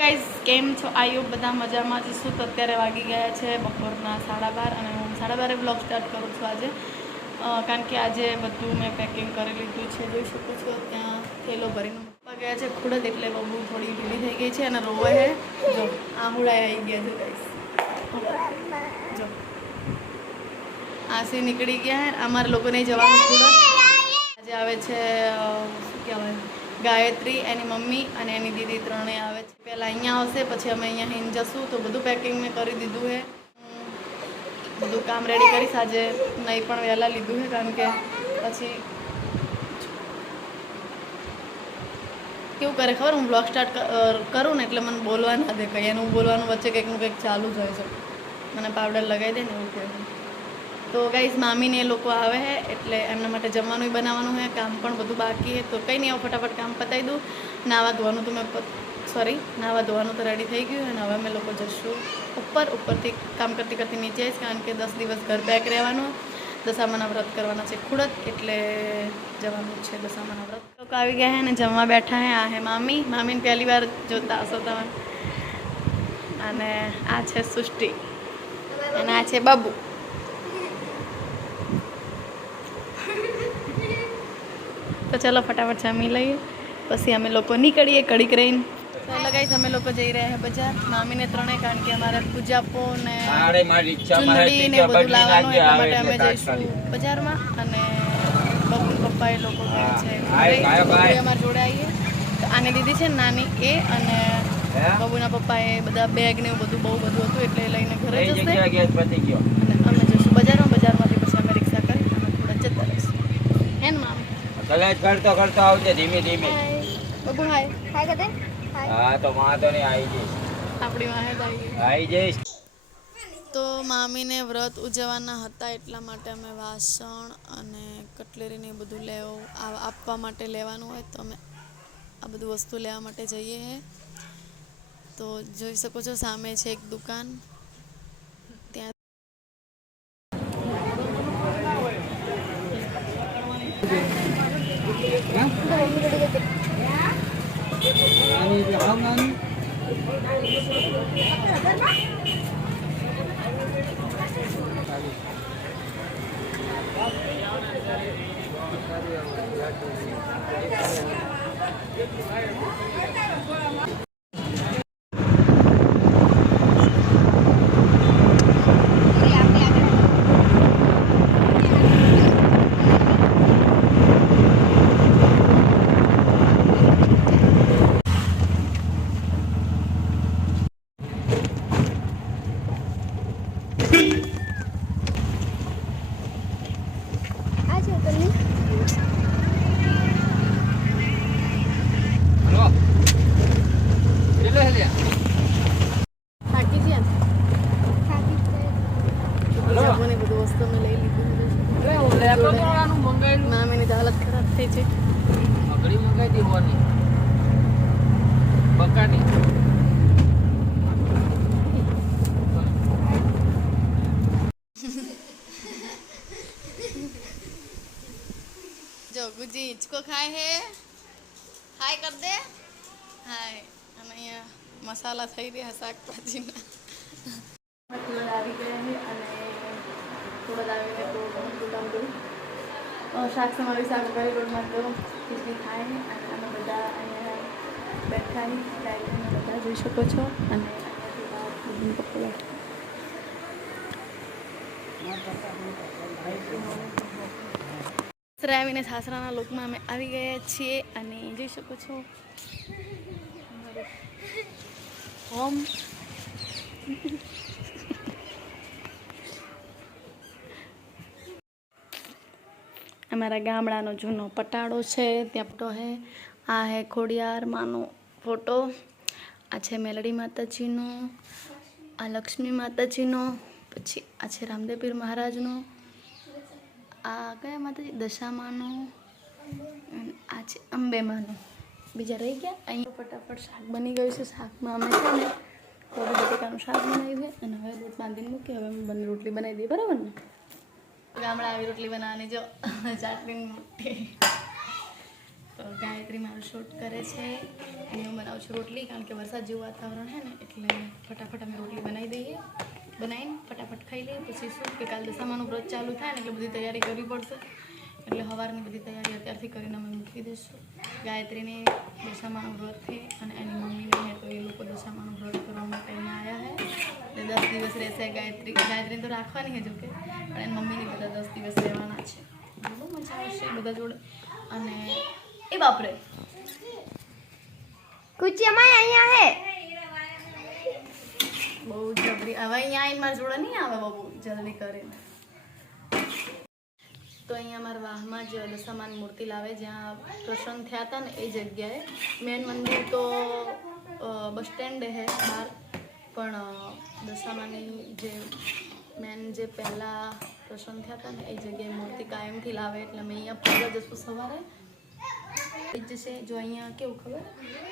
Guys, કેમ છો? આયો બધા મજામાં જ શું તો અત્યારે વાગી ગયા છે બપોરના સાડા બાર અને હું સાડા બારે બ્લોગ સ્ટાર્ટ કરું છું આજે. કારણ કે આજે બધું મેં પેકિંગ કરી લીધું છે. જોઈ શકું છો, ત્યાં થેલો ભરીને પપ્પા ગયા છે ખુડદ, એટલે બબુ થોડી ઢીલી થઈ ગઈ છે અને રોવે છે. જો આમુડાએ આવી ગયા છે જો. આસી નીકળી ગયા અમારે અમારા લોકોને જવાનું ખુડદ. આજે આવે છે શું કહેવાય? ગાયત્રી, એની મમ્મી અને એની દીદી ત્રણેય આવે છે. પહેલાં અહીંયા આવશે, પછી અમે અહીંયા હિન જશું. તો બધું પેકિંગ મેં કરી દીધું છે. બધું કામ રેડી કરીશ. આજે નહીં પણ વહેલા લીધું છે, કારણ કે પછી કેવું કરે ખબર? હું બ્લોગ સ્ટાર્ટ કરું ને એટલે મને બોલવા ના દે કંઈ. એનું બોલવાનું વચ્ચે કંઈકનું કંઈક ચાલુ જ હોય છે. મને પાવડર લગાવી દે ને એવું કહેવું તો ગાઈઝ મામીને એ લોકો આવે છે, એટલે એમના માટે જમવાનું બનાવવાનું છે, કામ પણ બધું બાકી છે. તો કંઈ નહીં, આવું ફટાફટ કામ પતાવી દઉં. નાવા ધોવાનું તો મેં સોરી નાવા ધોવાનું તો રેડી થઈ ગયું અને હવે અમે લોકો જશું ઉપર, ઉપરથી કામ કરતી કરતી નીચે આવીશ, કારણ કે દસ દિવસ ઘર બેક રહેવાનું દશામાના વ્રત કરવાના છે ખુડત એટલે જવાનું છે દશામાના વ્રત. લોકો આવી ગયા છે અને જમવા બેઠા હે આ હે મામી. મામીને પહેલી વાર જોતા હશો તમે. અને આ છે સૃષ્ટિ. અને આ છે બાબુ. તો ચલો ફટાફટ જમી લઈએ. પછી અમે લોકો નીકળીએ કડીક રહીને. ચાલો ગાઈસ અમે લોકો જઈ રહ્યા છે બજાર. મામીને ત્રણેય કારણ કે અમારે પૂજાપો ને ચુંદડી ને બધું લાવવાનું એટલા માટે અમે જઈશું. બજારમાં. અને બબુ પપ્પા એ લોકો છે. હા, અમારી જોડે આવીએ. તો આની દીદી છે નાની એ અને હે? બબુના પપ્પાએ બધા બેગ ને એવું બધું બહુ બધું હતું એટલે લઈને ઘરે જશે જગ્યાએ ગેસ પતી ગયો અને અમે જઈશું બજારમાં બજારમાંથી પછી અમે રિક્ષા કરી અમે થોડા જતા રહીશું હે ને કલાક કરતો કરતો આવજે ધીમે ધીમે. બબુ હાય. હાય કદે હા તો વાંધો નહીં આવી જઈશ. આપણી માં આવી આવી જઈશ. તો મામીને વ્રત ઉજવવાના હતા એટલા માટે અમે વાસણ અને કટલેરીને એ બધું લેવું આપવા માટે લેવાનું હોય તો અમે આ બધું વસ્તુ લેવા માટે જઈએ હે. તો જોઈ શકો છો સામે છે એક દુકાન ત્યાં હલો કેટલો છે થાકી ગયા હલો? ને બધું વસ્તુ અમે લઈ લીધું અને અહીંયા મસાલા થઈ રહ્યા શાકભાજીના. થોડા આવી ગયા છે અને થોડા આવીને તો મોટું શાક સમારી શાક કરી રોડમાં તો ખીચડી ખાય અને અમે બધા અહીંયા બેઠા છીએ બધા જોઈ શકો છો અને સાસરે આવીને સાસરાના લોકમાં અમે આવી ગયા છીએ અને જોઈ શકો છો. હોમ અમારા ગામડાનો જૂનો પટાડો છે, ત્યાં ફોટો હે. આ હે ખોડિયારમાંનો ફોટો. આ છે મેલડી માતાજીનો, આ લક્ષ્મી માતાજીનો, પછી આ છે રામદેવપીર મહારાજનો, આ કયા માતાજી? દશામાનો આ છે અંબેમાનો. બીજા રહી ગયા. અહીંયા ફટાફટ શાક બની ગયું છે. શાકમાં અમે છે ને કોબી બટેકાનું શાક બનાવ્યું છે. અને હવે લોટ બાંધીને મૂકી હવે અમે બંને રોટલી બનાવી દઈએ. બરાબર ને? ગામડા આવી રોટલી બનાવવાની જો. ચાટણી મોટી તો ગાયત્રી મારું શૂટ કરે છે. અને હું બનાવું છું રોટલી. કારણ કે વરસાદ જેવું વાતાવરણ છે ને, એટલે ફટાફટ અમે રોટલી બનાવી દઈએ. બનાવીને ફટાફટ ખાઈ લઈએ. પછી શું કે કાલ દશામાનું વ્રત ચાલુ થાય ને, એટલે બધી તૈયારી કરવી પડશે. એટલે હવારની બધી તૈયારી અત્યારથી કરીને અમે મૂકી દઈશું. ગાયત્રીની દશામાનું વ્રત છે અને એની મમ્મીને તો એ લોકો દશામાનું વ્રત કરવા માટે અહીંયા આવ્યા હે એટલે દસ દિવસ રહેશે ગાયત્રી. ગાયત્રીને તો રાખવાની છે જોકે પણ એની મમ્મીને બધા દસ દિવસ રહેવાના છે. બહુ મજા આવશે બધા જોડે. અને એ બાપરે. કુચી અમાય અહીંયા હે. બહુ જબરી હવે અહીંયા આવીને મારા જોડે નહીં આવે બહુ જલ્દી કરીને. તો અહીંયા અમારા વાહમાં જ દશામાની મૂર્તિ લાવે, જ્યાં પ્રસંગ થયા હતા ને એ જગ્યાએ. મેન મંદિર તો બસ સ્ટેન્ડ હે બહાર. પણ દશામાની જે મેન જે પહેલાં પ્રસંગ થયા હતા ને એ જગ્યાએ મૂર્તિ કાયમથી લાવે. એટલે અમે અહીંયા ફરવા જશું સવારે. એ જ છે, જો અહીંયા કેવું ખબર?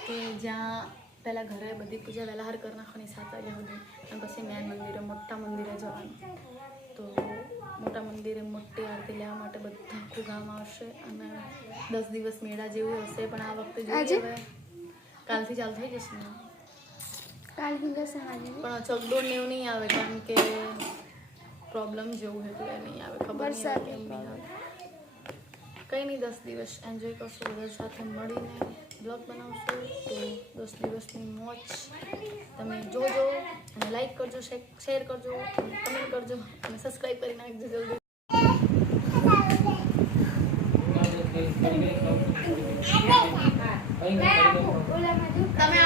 કે જ્યાં પહેલાં ઘરે બધી પૂજા વહેલા હાર કરી નાખવાની સાત વાગ્યા સુધી, અને પછી મેન મંદિરે, મોટા મંદિરે જવાનું. તો મોટા મંદિરે મોટી આરતી લેવા માટે બધા આખું ગામ આવશે અને દસ દિવસ મેળા જેવું હશે પણ આ વખતે જોઈએ હવે. કાલથી ચાલુ થઈ જશે ને. કાલથી જશે પણ ચકડોળ ને એવું નહીં આવે કારણ કે પ્રોબ્લેમ જેવું એટલે નહીં આવે ખબર આવે કેમ નહીં આવે. કંઈ નહીં દસ દિવસ એન્જોય કરશું બધા સાથે મળીને. બ્લોગ બનાવશું તો દસ દિવસની મોજ તમે જોજો અને લાઈક કરજો શેર કરજો કમેન્ટ કરજો અને સબસ્ક્રાઈબ કરી નાખજો જલ્દી. તમે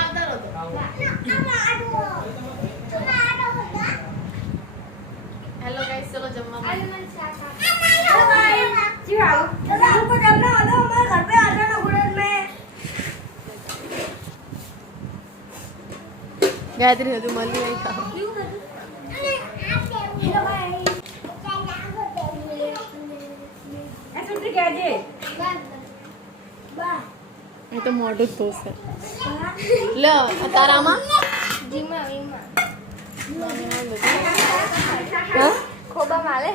હેલો ગાઈસ ચલો જમવા માટે. ગાયત્રી હજુ મળી નહીં ખાવા એ તો મોઢું જ ધોશે લે તારામાં બધું. હા? ખોબા માલે.